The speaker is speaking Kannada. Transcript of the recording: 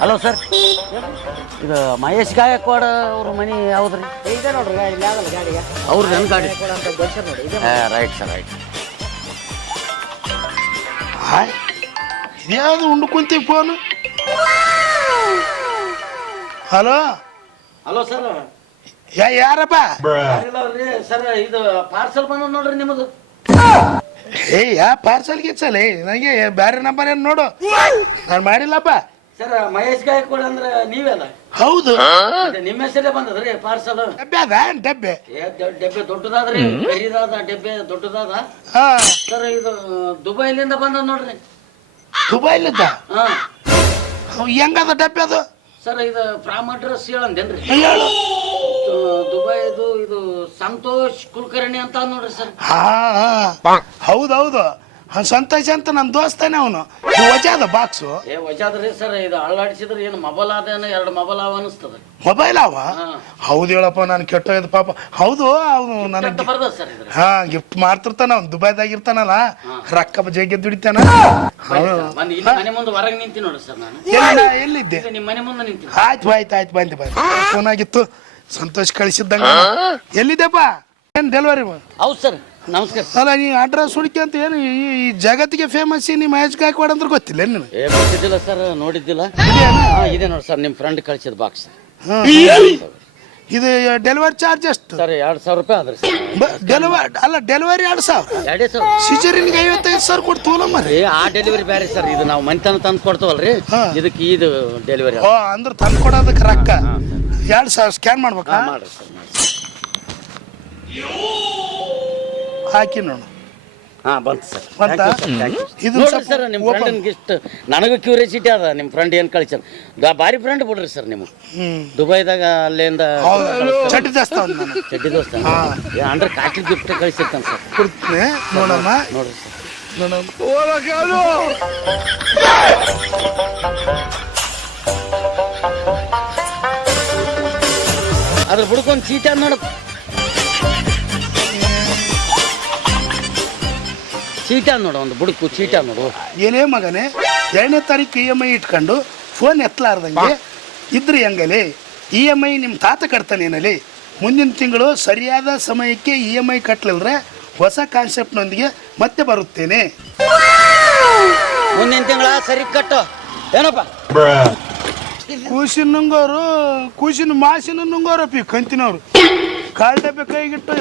ಹಲೋ ಸರ್, ಇದು ಮಹೇಶ್ ಗಾಯಕ್ವಾಡ ಅವ್ರ ಮನೆ ಯಾವ್ದ್ರಿ? ಇದೆ ನೋಡ್ರಿ ಇಲ್ಲಿ ಯಾವ್ದಲ್ಲ ಗಾಡಿಗೆ ಅವ್ರು ನನ್ನ ಗಾಡಿ. ಅಂತ ಗೊತ್ತಿರ್ ನೋಡಿ ಇದೆ. Right sir, right. ಹಾಯ್, ಇದ್ಯಾವುದು ಉಂಡು ಕುಂತೀವಿ ಫೋನು? ಹಲೋ ಹಲೋ ಸರ್, ಯಾರಪ್ಪ? ಸರ್ ಇದು ಪಾರ್ಸಲ್ ಬಂದ ನೋಡ್ರಿ ನಿಮ್ಮದು. ಯಾ ಪಾರ್ಸಲ್ ಗಿಚ್ಚಲ್ಲ ನನಗೆ ಬೇರೆ ನಂಬರ್ ಏನು ನೋಡು, ನಾನು ಮಾಡಿಲ್ಲಪ್ಪ. ಸರ್ ಮಹೇಶ್ ಗಾಯಕ್ವಾಡ ಅಂದ್ರೆ ನೀವಲ್ಲ? ಹೌದು, ನಿಮ್ಮ ಹೆಸರೇ ಬಂದದ್ರಿ ಪಾರ್ಸಲ್. ಡಬ್ಬೆ ಅದ ಡಬ್ಬೆ? ಡಬ್ಬೆ ದೊಡ್ಡದಾದ್ರಿ, ಕರಿದಾದ ಡಬ್ಬೆ ದೊಡ್ಡದಾದ. ಹಾ, ಸರ್ ಇದು ದುಬೈಲಿಂದ ಬಂದದ ನೋಡ್ರಿ. ದುಬೈಲಿದ್ದ? ಹಾ ಹೆಂಗದ ಡಬ್ಬೆ ಅದು? ಸರ್ ಇದು ಫ್ರಾಮ್ ಅಡ್ರೆಸ್ ಹೇಳಂದೇನ್ರಿ? ಹೇಳು. ದುಬೈದು ಇದು ಸಂತೋಷ್ ಕುಲಕರ್ಣಿ ಅಂತ ನೋಡ್ರಿ ಸರ್. ಹಾ ಹೌದೌದು, ಸಂತೋಷ್ ಅಂತ ನನ್ನ ದೋಸ್ತಾನೆ ಅವನು. ವಜಾದ ಬಾಕ್ಸು ವಜಾದ್ರಿ ಸರ್. ಇದು ಅಳ್ಳಾಡಿಸಿದ್ರೆ ಏನು ಮೊಬೈಲ್ ಅದೇನೋ, 2 ಮೊಬೈಲ್ ಅವ ಅನಿಸ್ತದ. ಮೊಬೈಲ್ ಅವ? ಹೌದು ಹೇಳಪ್ಪ, ನಾನು ಕೆಟ್ಟೋಯ್ದು ಪಾಪ. ಹೌದು, ಅವನು ನನಗೆ ಬರ್ತದ ಸರ್ ಇದ್ರ. ಹಾ ಗಿಫ್ಟ್ ಮಾಡ್ತಿರ್ತಾನ, ಅವ್ನು ದುಬೈದಾಗ ಇರ್ತಾನಲ್ಲ, ರೊಕ್ಕ ಜಗ್ಗಿ ದುಡಿತಾನ. ಬಂದು ಇಲ್ಲಿ ಮನೆ ಮುಂದೆ ಹೊರಗೆ ನಿಂತಿ ನೋಡ್ರಿ ಸರ್. ನಾನು ಎಲ್ಲಿದ್ದೆ? ನಿಮ್ಮ ಮನೆ ಮುಂದೆ ನಿಂತಿ. ಆಯ್ತು ಬಂದೆ ಫೋನ್ ಆಗಿತ್ತು, ಸಂತೋಷ್ ಕಳಿಸಿದ್ದಂಗ. ಎಲ್ಲಿದ್ದೆಪ್ಪ? ಏನ್ ಡೆಲಿವರಿ? ಹೌದು ಸರ್, ನಮಸ್ಕಾರ. ಅಲ್ಲ, ನೀ ಅಡ್ರೆಸ್ ಹುಡುಕಿ ಅಂತ ಏನು ಈ ಜಗತ್ತಿಗೆ ಫೇಮಸ್ ನೀ ಮಹೇಶ್ ಗಾಯಕ್ವಾಡ ಅಂದ್ರೆ ಗೊತ್ತಿಲ್ಲ ನಿನಗೆ? ಗೊತ್ತಿದ್ದಿಲ್ಲ ಸರ್, ನೋಡಿದ್ದಿಲ್ಲ. ಇದೆ ನೋಡಿ ಸರ್, ನಿಮ್ಮ ಫ್ರೆಂಡ್ ಕಳಿಸಿದ ಬಾಕ್ಸ್. ಇದು ಡೆಲಿವರಿ ಚಾರ್ಜ್ ಎಷ್ಟು ಸರ್? 2,000 ರೂಪಾಯಿ ಆದ್ರಿ ಸರ್. ಡೆಲಿವರಿ 2,000? 2,000. ಸಿಜರಿನ್ಗೆ 55,000 ಕೊಡ್ತೀವಲ್ಲ ಮರಿ. ಆ ಡೆಲಿವರಿ ಬೇರೆ ಸರ್, ಇದು ನಾವು ಮನೆತನ ತಂದು ಕೊಡ್ತವಲ್ರಿ, ಇದಕ್ಕೆ ಇದು ಡೆಲಿವರಿ. ಓ, ಅಂದ್ರೆ ತಂದು ಕೊಡೋದಕ್ಕೆ ರೊಕ್ಕ 2,000 ಸ್ಕ್ಯಾನ್ ಮಾಡ್ಬೇಕಾ? ಮಾಡ್ರಿ ಸರ್, ಹಾಕಿ ನೋಡು. ಬಂತು ಸರ್. ಬಂತಾ? ಇದು ನೋಡ್ರಿ ಸರ್, ನಿಮ್ಮ ಫ್ರೆಂಡ್ ಗಿಫ್ಟ್ ನನಗೂ ಕ್ಯೂರಿಯಾಸಿಟಿ ಅದ. ನಿಮ್ಮ ಫ್ರೆಂಡ್ ಏನು ಕಳಿಸ್ಯಾರ? ಭಾರಿ ಫ್ರೆಂಡ್ ಬಿಡ್ರಿ ಸರ್ ನಿಮಗೆ. ದುಬೈದಾಗ ಅಲ್ಲಿಂದ ಚಡ್ಡಿ ದೋಸ್ತ ಚಡ್ಡಿ ದೋಸ್ತ ಅಂದ್ರೆ ಕಾಕಿ ಗಿಫ್ಟ್ ಕಳಿಸಿರ್ತಾನೆ ಸರ್. ಕೊಡ್ತೀನಿ ನೋಡಮ್ಮ. ನೋಡ್ರಿ ಸರ್, ಅದ್ರ ಬುಡ್ಕೊಂಡ್ ಚೀಟ ನೋಡ, ಚೀಟ ನೋಡು, ಒಂದು ಬುಡುಕು ಚೀಟ ನೋಡು. ಏನೇ ಮಗನೇ, 2ನೇ ತಾರೀಕು EMI ಇಟ್ಕೊಂಡು ಫೋನ್ ಎತ್ತಲಾರ್ದಂಗೆ ಇದ್ರಿ ಹೆಂಗಲಿ? EMI ನಿಮ್ಮ ತಾತ ಕಟ್ತಾನೇನಲ್ಲಿ. ಮುಂದಿನ ತಿಂಗಳು ಸರಿಯಾದ ಸಮಯಕ್ಕೆ EMI ಕಟ್ಟಲಿಲ್ಲರೆ ಹೊಸ ಕಾನ್ಸೆಪ್ಟ್ನೊಂದಿಗೆ ಮತ್ತೆ ಬರುತ್ತೇನೆ. ಮುಂದಿನ ತಿಂಗಳ ಸರಿ ಕಟ್ಟು. ಏನಪ್ಪ ಕೂಸಿನ ನುಂಗೋರು, ಕೂಸಿನ ಮಾಸಿನ ನುಂಗೋರಪ್ಪಿ ಕಂತಿನವ್ರು. ಕಾಲ್ ಡಬ್ಬೆ ಕೈಗಿಟ್ಟು